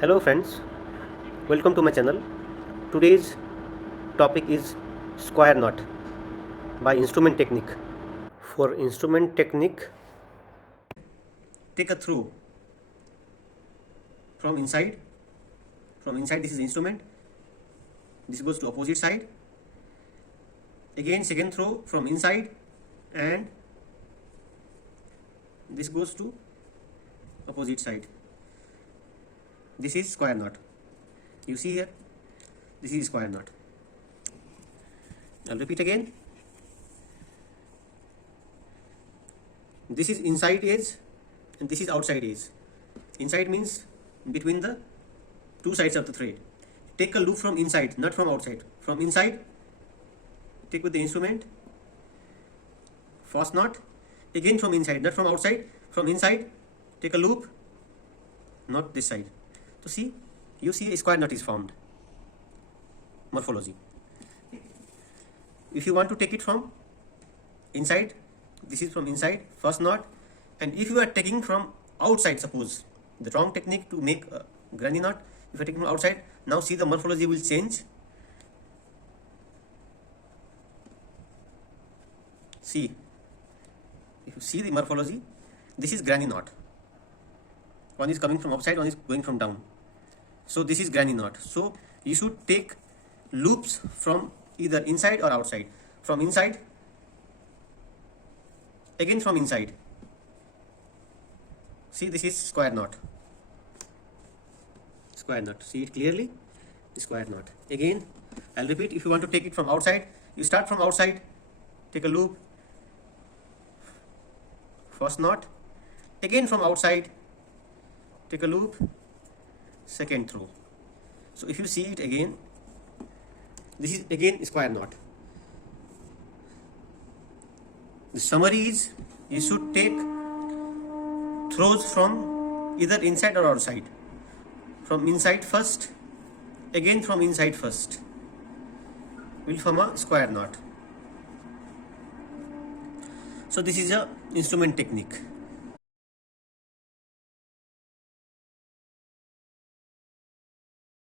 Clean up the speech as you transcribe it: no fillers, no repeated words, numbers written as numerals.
Hello friends, welcome to my channel. Today's topic is square knot by instrument technique. For instrument technique, take a throw from inside. From inside, this is instrument. This goes to opposite side. Again, second throw from inside, and this goes to opposite side. This is square knot. You see here, this is square knot. I'll repeat again. This is inside edge and this is outside edge. Inside means between the two sides of the thread. Take a loop from inside, not from outside. From inside, take with the instrument, first knot. Again from inside, not from outside. From inside, take a loop, not this side. So see, you see a square knot is formed. Morphology. If you want to take it from inside, this is from inside, first knot. And if you are taking from outside, suppose the wrong technique to make a granny knot, if you are taking from outside, now see the morphology will change. See, if you see the morphology, this is granny knot. One is coming from outside, one is going from down. So this is granny knot. So you should take loops from either inside or outside. From inside, again from inside. See, this is square knot. Square knot. See it clearly? Square knot. Again, I'll repeat. If you want to take it from outside, you start from outside, take a loop, first knot. Again from outside, take a loop, second throw. So if you see it again, this is again square knot. The summary is, you should take throws from either inside or outside. From inside first, again from inside first, will form a square knot. So this is a instrument technique.